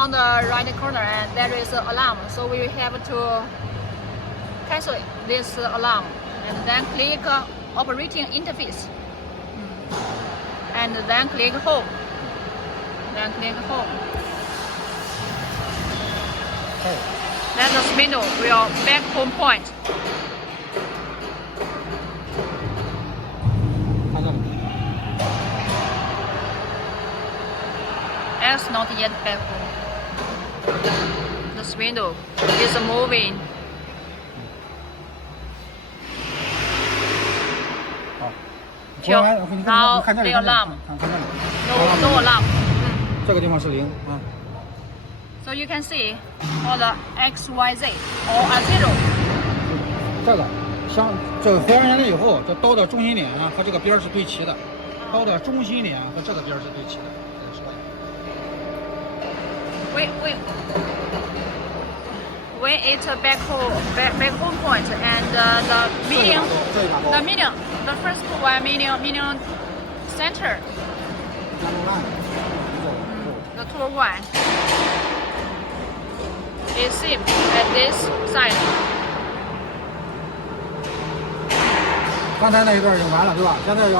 on the right corner and there is an alarm, so we have to cancel this alarm and then click operating interface and then click home. Then click home. Then the spindle will back home point. It's not yet back home. The spindle is moving. Till now the alarm. No alarm. 这个地方是0啊。So you can see all the X, Y, Z all are 0. 这个这个合完原了以后，这刀的中心点啊和这个边是对齐的，刀的中心点和这个边是对齐的。When it's a back home point and the first one medium center. The tour one is same at this side. 刚才那一段已经完了，对吧？现在要